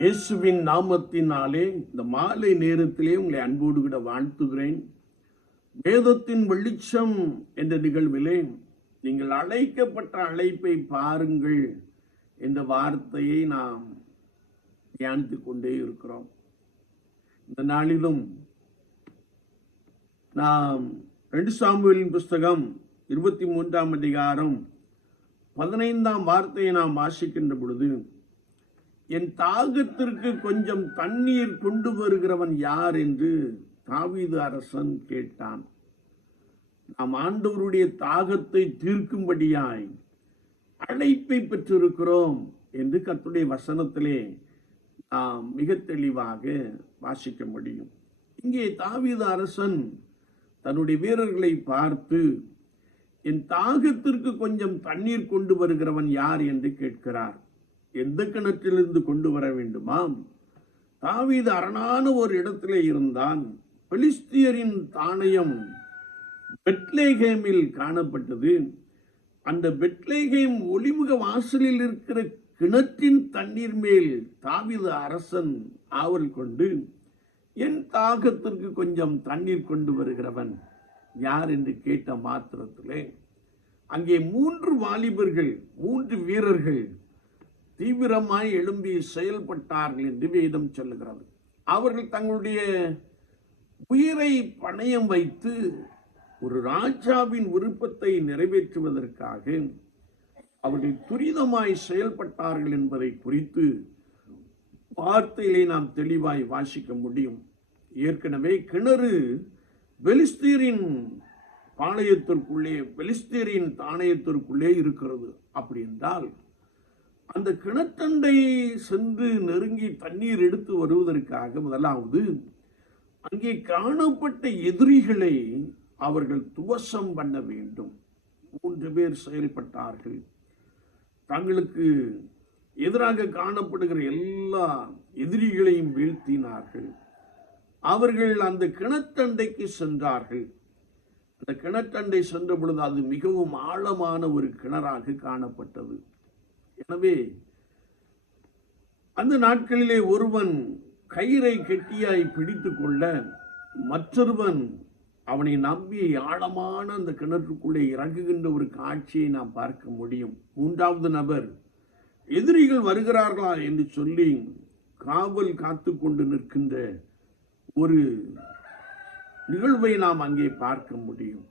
இயேசுவின் நாமத்தினாலே இந்த மாலை நேரத்திலே உங்களை அன்போடு கூட வாழ்த்துகிறேன். வேதத்தின் வெளிச்சம் என்ற நிகழ்விலே நீங்கள் அழைக்கப்பட்ட அழைப்பை பாருங்கள் என்ற வார்த்தையை நாம் தியானித்துக் கொண்டே இருக்கிறோம். இந்த நாளிலும் நாம் 2 சாமுவேலின் புஸ்தகம் 23ஆம் அதிகாரம் 15ஆம் வார்த்தையை நாம் வாசிக்கின்ற பொழுது, என் தாகத்திற்கு கொஞ்சம் தண்ணீர் கொண்டு வருகிறவன் யார் என்று தாவீது அரசன் கேட்டான். நாம் ஆண்டவருடைய தாகத்தை தீர்க்கும்படியாய் அழைப்பை பெற்றிருக்கிறோம் என்று கர்த்தருடைய வசனத்திலே நாம் மிக தெளிவாக வாசிக்க முடியும். இங்கே தாவீது அரசன் தன்னுடைய வீரர்களை பார்த்து, என் தாகத்திற்கு கொஞ்சம் தண்ணீர் கொண்டு வருகிறவன் யார் என்று கேட்கிறார். எந்த கிணற்றிலிருந்து கொண்டு வர வேண்டுமாம்? தாவீது அரணான ஒரு இடத்திலே இருந்தான். பெலிஸ்தியரின் தானியம் பெத்லேகேமில் காணப்பட்டது. அந்த பெத்லேகேம் ஒளிமுக வாசலில் இருக்கிற கிணற்றின் தண்ணீர் மேல் தாவீது அரசன் ஆவல் கொண்டு, என் தாகத்திற்கு கொஞ்சம் தண்ணீர் கொண்டு வருகிறவன் யார் என்று கேட்ட மாத்திரத்திலே அங்கே 3 வாலிபர்கள், 3 வீரர்கள் தீவிரமாய் எழும்பி செயல்பட்டார்கள் என்று வேதம் சொல்லுகிறது. அவர்கள் தங்களுடைய உயிரை பணயம் வைத்து ஒரு ராஜாவின் விருப்பத்தை நிறைவேற்றுவதற்காக அவர்கள் துரிதமாய் செயல்பட்டார்கள் என்பதை குறித்து வார்த்தையிலே நாம் தெளிவாய் வாசிக்க முடியும். ஏற்கனவே கிணறு பெலிஸ்தீரின் பாளையத்திற்குள்ளே, பெலிஸ்தீரின் தானியத்திற்குள்ளே இருக்கிறது. அப்படி என்றால் அந்த கிணற்றண்டை சென்று நெருங்கி தண்ணீர் எடுத்து வருவதற்காக முதலாவது அங்கே காணப்பட்ட எதிரிகளை அவர்கள் துவசம் பண்ண வேண்டும். 3 பேர் செயல்பட்டார்கள். தங்களுக்கு எதிராக காணப்படுகிற எல்லா எதிரிகளையும் வீழ்த்தினார்கள். அவர்கள் அந்த கிணற்றண்டைக்கு சென்றார்கள். அந்த கிணற்றண்டை சென்ற பொழுது அது மிகவும் ஆழமான ஒரு கிணறாக காணப்பட்டது. எனவே அந்த நாட்களிலே ஒருவன் கயிறை கெட்டியாய் பிடித்து கொள்ள மற்றொருவன் அவனை நம்பி ஆழமான அந்த கிணற்றுக்குள்ளே இறங்குகின்ற ஒரு காட்சியை நாம் பார்க்க முடியும். 3வது நபர் எதிரிகள் வருகிறார்களா என்று சொல்லி காவல் காத்து கொண்டு நிற்கின்ற ஒரு நிகழ்வை நாம் அங்கே பார்க்க முடியும்.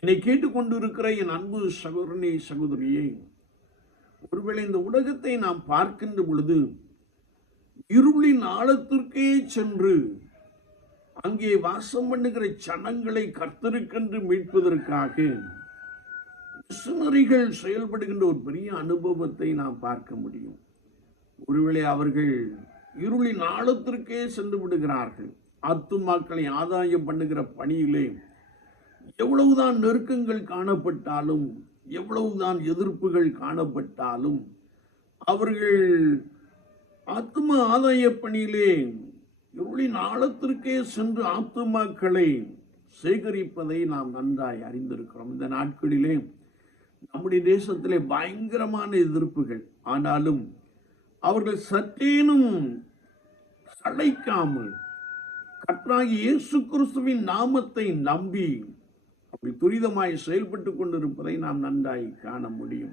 என்னை கேட்டுக்கொண்டிருக்கிற என் அன்பு சகோதரனே, சகோதரியே, ஒருவேளை இந்த உலகத்தை நாம் பார்க்கின்ற பொழுது இருளின் ஆழத்திற்கே சென்று அங்கே வாசம் பண்ணுகிற ஜனங்களை கர்த்தருக்கென்று மீட்பதற்காக மிஷனரிகள் செயல்படுகின்ற ஒரு பெரிய அனுபவத்தை நாம் பார்க்க முடியும். ஒருவேளை அவர்கள் இருளின் ஆழத்திற்கே சென்று விடுகிறார்கள். ஆத்துமாக்களை ஆதாயம் பண்ணுகிற பணியிலே எவ்வளவுதான் நெருக்கங்கள் காணப்பட்டாலும், எவ்வளவுதான் எதிர்ப்புகள் காணப்பட்டாலும், அவர்கள் ஆத்தும ஆதாய பணியிலே இருளின் ஆழத்திற்கே சென்று ஆத்துமாக்களை சேகரிப்பதை நாம் நன்றாய் அறிந்திருக்கிறோம். இந்த நாட்களிலே நம்முடைய தேசத்திலே பயங்கரமான எதிர்ப்புகள். ஆனாலும் அவர்கள் சற்றேனும் சளைக்காமல் கர்த்தராகிய இயேசு கிறிஸ்துவின் நாமத்தை நம்பி அப்படி துரிதமாய் செயல்பட்டு கொண்டிருப்பதை நாம் நன்றாய் காண முடியும்.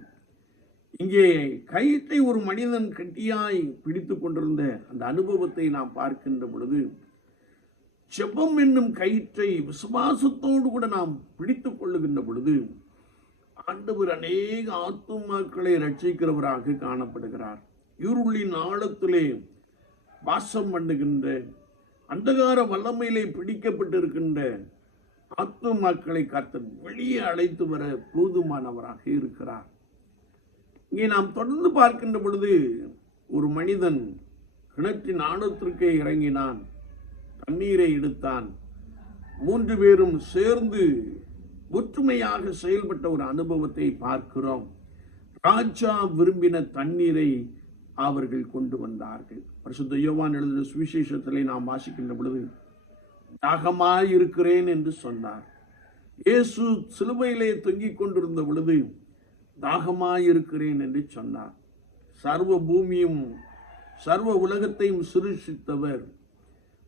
இங்கே கயிற்றை ஒரு மனிதன் கட்டியாய் பிடித்து கொண்டிருந்த அந்த அனுபவத்தை நாம் பார்க்கின்ற பொழுது, செபம் என்னும் கயிற்றை விசுவாசத்தோடு கூட நாம் பிடித்துக் கொள்ளுகின்ற பொழுது ஆண்டவர் அநேக ஆத்துமாக்களை ரட்சிக்கிறவராக காணப்படுகிறார். இருளின் ஆழத்திலே வாசம் பண்ணுகின்ற, அந்தகார வல்லமையிலே பிடிக்கப்பட்டிருக்கின்ற ஆத்துமாக்களை கர்த்தர் வெளியே அழைத்து வர போதுமானவராக இருக்கிறார். இங்கே நாம் தொடர்ந்து பார்க்கின்ற பொழுது ஒரு மனிதன் கிணற்றின் ஆழத்திற்கே இறங்கினான், தண்ணீரை எடுத்தான். 3 பேரும் சேர்ந்து ஒற்றுமையாக செயல்பட்ட ஒரு அனுபவத்தை பார்க்கிறோம். ராஜா விரும்பின தண்ணீரை அவர்கள் கொண்டு வந்தார்கள். பரிசுத்த யோவான் எழுதின சுவிசேஷத்திலே நாம் வாசிக்கின்ற பொழுது, தாகமாயிருக்கிறேன் என்று சொன்னார். இயேசு சிலுவையிலே தொங்கிக் கொண்டிருந்த பொழுது தாகமாயிருக்கிறேன் என்று சொன்னார். சர்வ பூமியும் சர்வ உலகத்தையும் சிருஷித்தவர்,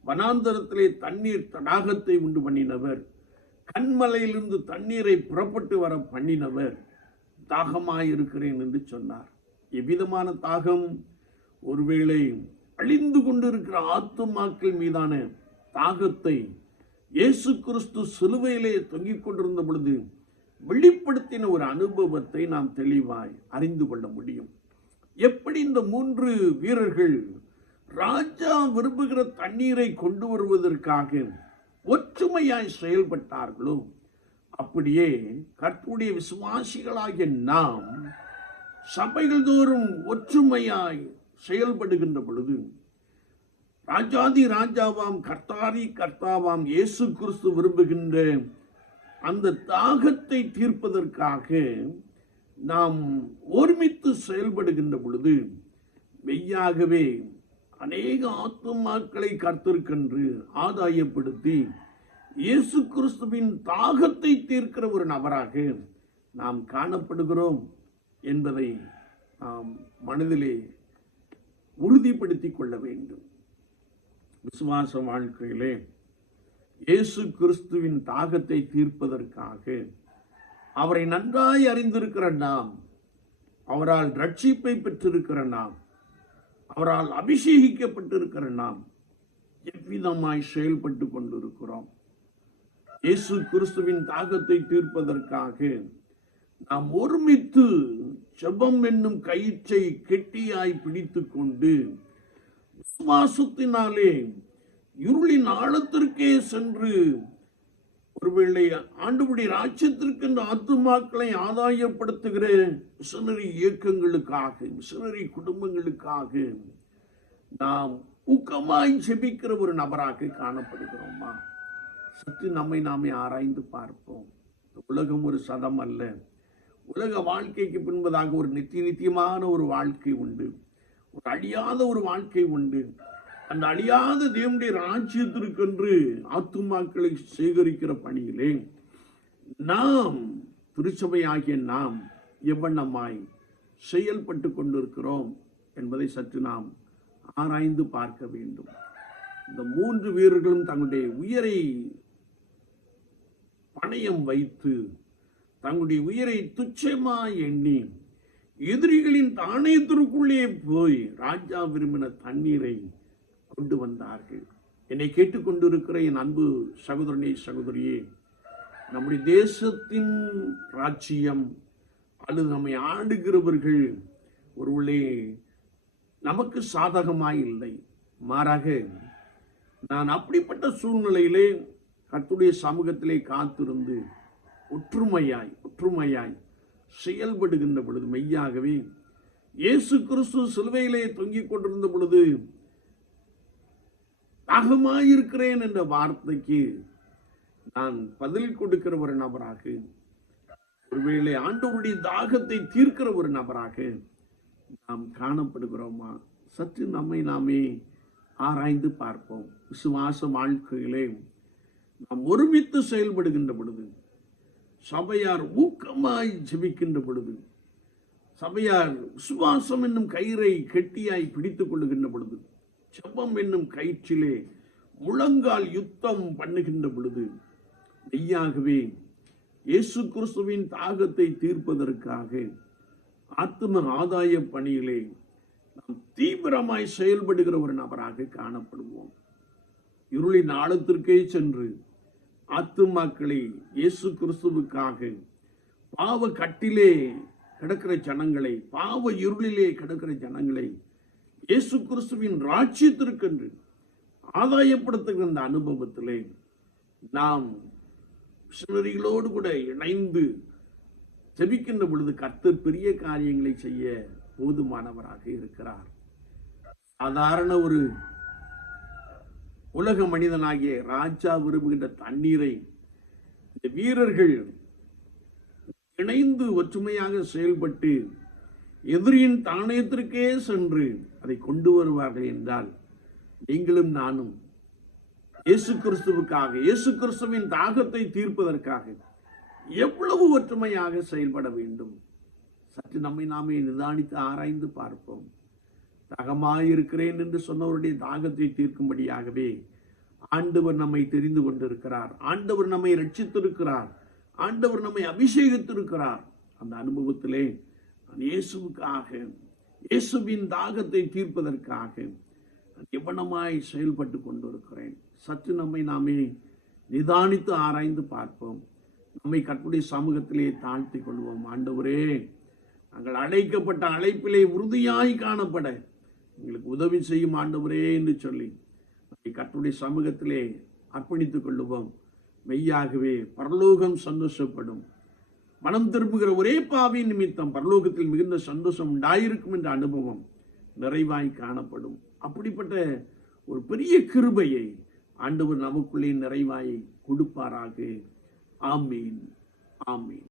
வனாந்தரத்திலே தண்ணீர் தடாகத்தை உண்டு பண்ணினவர், கண்மலையிலிருந்து தண்ணீரை புறப்பட்டு வர பண்ணினவர், தாகமாயிருக்கிறேன் என்று சொன்னார். எவ்விதமான தாகம்? ஒருவேளை அழிந்து கொண்டிருக்கிற ஆத்துமாக்கள் மீதான தாகத்தை இயேசு கிறிஸ்து சிலுவையிலே தொங்கிக் கொண்டிருந்த பொழுது வெளிப்படுத்தின ஒரு அனுபவத்தை நாம் தெளிவாய் அறிந்து கொள்ள முடியும். எப்படி இந்த 3 வீரர்கள் ராஜா விரும்புகிற தண்ணீரை கொண்டு வருவதற்காக ஒற்றுமையாய் செயல்பட்டார்களோ, அப்படியே கர்த்தருடைய விசுவாசிகளாகிய நாம் சபைகள் தோறும் ஒற்றுமையாய் செயல்படுகின்ற பொழுது ராஜாதி ராஜாவாம் கர்த்தாதி கர்த்தாவாம் இயேசு கிறிஸ்து விரும்புகின்ற அந்த தாகத்தை தீர்ப்பதற்காக நாம் ஒருமித்து செயல்படுகின்ற பொழுது மெய்யாகவே அநேக ஆத்துமாக்களை கர்த்தருக்கென்று ஆதாயப்படுத்தி இயேசு கிறிஸ்துவின் தாகத்தை தீர்க்கிற ஒரு நபராக நாம் காணப்படுகிறோம் என்பதை நாம் மனதிலே உறுதிப்படுத்திக் கொள்ள வேண்டும். விசுவாச வாழ்க்கையிலே இயேசு கிறிஸ்துவின் தாகத்தை தீர்ப்பதற்காக அவரை நன்றாய் அறிந்திருக்கிற நாம், அவரால் ரட்சிப்பை பெற்றிருக்கிற நாம், அவரால் அபிஷேகிக்கப்பட்டிருக்கிற நாம் எவ்விதமாய் செயல்பட்டு கொண்டிருக்கிறோம்? இயேசு கிறிஸ்துவின் தாகத்தை தீர்ப்பதற்காக நாம் ஒருமித்து ஜெபம் என்னும் கயிற்றை கெட்டியாய் பிடித்துக் கொண்டு விசுவாசத்தினாலே இருளின் ஆழத்திற்கே சென்று ஒருவேளை ஆண்டவருடைய ராஜ்யத்திற்கு ஆத்துமாக்களை ஆதாயப்படுத்துகிற மிஷனரி இயக்கங்களுக்காக, மிஷனரி குடும்பங்களுக்காக நாம் ஊக்கமாய் ஜெபிக்கிற ஒரு நபராக காணப்படுகிறோமா? சற்று நம்மை நாமே ஆராய்ந்து பார்ப்போம். உலகம் ஒரு சதம் அல்ல. உலக வாழ்க்கைக்கு பின்பதாக ஒரு நித்தியமான ஒரு வாழ்க்கை உண்டு, ஒரு அழியாத ஒரு வாழ்க்கை உண்டு. அந்த அழியாத தேவனுடைய ராஜ்யத்திற்கென்று ஆத்துமாக்களை சேகரிக்கிற பணியிலே நாம், திருச்சபையாகிய நாம் எவ்வண்ணமாய் செயல்பட்டு கொண்டிருக்கிறோம் என்பதை சற்று நாம் ஆராய்ந்து பார்க்க வேண்டும். இந்த 3 வீரர்களும் தங்களுடைய உயிரை பணயம் வைத்து, தங்களுடைய உயிரை துச்சமாய் எண்ணி எதிரிகளின் தானியத்திற்குள்ளே போய் ராஜா விரும்பின தண்ணீரை கொண்டு வந்தார்கள். என்னை கேட்டுக்கொண்டிருக்கிற என் அன்பு சகோதரனே, சகோதரியே, நம்முடைய தேசத்தின் ராஜ்யம் அல்லது நம்மை ஆடுகிறவர்கள் ஒருவேளை நமக்கு சாதகமாய் இல்லை. மாறாக நான் அப்படிப்பட்ட சூழ்நிலையிலே கர்த்தருடைய சமூகத்திலே காத்திருந்து ஒற்றுமையாய் செயல்படுகின்ற பொழுது மெய்யாகவே இயேசு கிறிஸ்து சிலுவையிலே தொங்கிக் கொண்டிருந்த பொழுது தாகமாயிருக்கிறேன் என்ற வார்த்தைக்கு நான் பதில் கொடுக்கிற ஒரு நபராக, ஒருவேளை ஆண்டவருடைய தாகத்தை தீர்க்கிற ஒரு நபராக நாம் காணப்படுகிறோமா? சற்று நம்மை நாமே ஆராய்ந்து பார்ப்போம். விசுவாச வாழ்க்கையிலே நாம் ஒருமித்து செயல்படுகின்ற பொழுது, சபையார் ஊக்கமாய் ஜெபிக்கின்ற பொழுது, சபையார் விசுவாசம் என்னும் கயிறை கெட்டியாய் பிடித்துக் கொள்ளுகின்ற பொழுது, ஜெபம் என்னும் கயிற்றிலே முழங்கால் யுத்தம் பண்ணுகின்ற பொழுது, மெய்யாகவே இயேசு கிறிஸ்துவின் தாகத்தை தீர்ப்பதற்காக ஆத்தும ஆதாய பணியிலே நாம் தீவிரமாய் செயல்படுகிற ஒரு நபராக காணப்படுவோம். இருளின் ஆழத்திற்கே சென்று ஆத்துமாக்களை இயேசு கிறிஸ்துவுக்காக பாவ கட்டிலே கிடக்கிற ஜனங்களை, பாவ இருளிலே கிடக்கிற ஜனங்களை இயேசு கிறிஸ்துவின் ராஜ்யத்திற்கென்று ஆதாயப்படுத்துகிற அந்த அனுபவத்திலே நாம் மிஷனரிகளோடு கூட இணைந்து ஜெபிக்கின்ற பொழுது கர்த்தர் பெரிய காரியங்களை செய்ய போதுமானவராக இருக்கிறார். சாதாரண ஒரு உலக மனிதனாகிய ராஜா விரும்புகின்ற தண்ணீரை இந்த வீரர்கள் இணைந்து ஒற்றுமையாக செயல்பட்டு எதிரியின் தானியத்திற்கே சென்று அதை கொண்டு வருவார்கள் என்றால், நீங்களும் நானும் இயேசு கிறிஸ்துவுக்காக, இயேசு கிறிஸ்துவின் தாகத்தை தீர்ப்பதற்காக எவ்வளவு ஒற்றுமையாக செயல்பட வேண்டும்? சற்று நம்மை நாமே நிதானித்து ஆராய்ந்து பார்ப்போம். தாகமாயிருக்கிறேன் என்று சொன்னவருடைய தாகத்தை தீர்க்கும்படியாகவே ஆண்டவர் நம்மை தெரிந்து கொண்டிருக்கிறார். ஆண்டவர் நம்மை ரட்சித்திருக்கிறார். ஆண்டவர் நம்மை அபிஷேகித்திருக்கிறார். அந்த அனுபவத்திலே நான் இயேசுவுக்காக, இயேசுவின் தாகத்தை தீர்ப்பதற்காக எவ்வளமாய் செயல்பட்டு கொண்டிருக்கிறேன். சற்று நம்மை நாமே நிதானித்து ஆராய்ந்து பார்ப்போம். நம்மை கர்த்தருடைய சமூகத்திலே தாழ்த்தி கொள்வோம். ஆண்டவரே, நாங்கள் அழைக்கப்பட்ட அழைப்பிலே உறுதியாய் காணப்பட எங்களுக்கு உதவி செய்யும் ஆண்டவரே என்று சொல்லி கர்த்தருடைய சமூகத்திலே அர்ப்பணித்துக் கொள்ளுவோம். மெய்யாகவே பரலோகம் சந்தோஷப்படும். மனம் திரும்புகிற ஒரே பாவியின் நிமித்தம் பரலோகத்தில் மிகுந்த சந்தோஷம் உண்டாயிருக்கும் என்ற அனுபவம் நிறைவாய் காணப்படும். அப்படிப்பட்ட ஒரு பெரிய கிருபையை ஆண்டவர் நமக்குள்ளே நிறைவாய் கொடுப்பாராக. ஆமீன், ஆமீன்.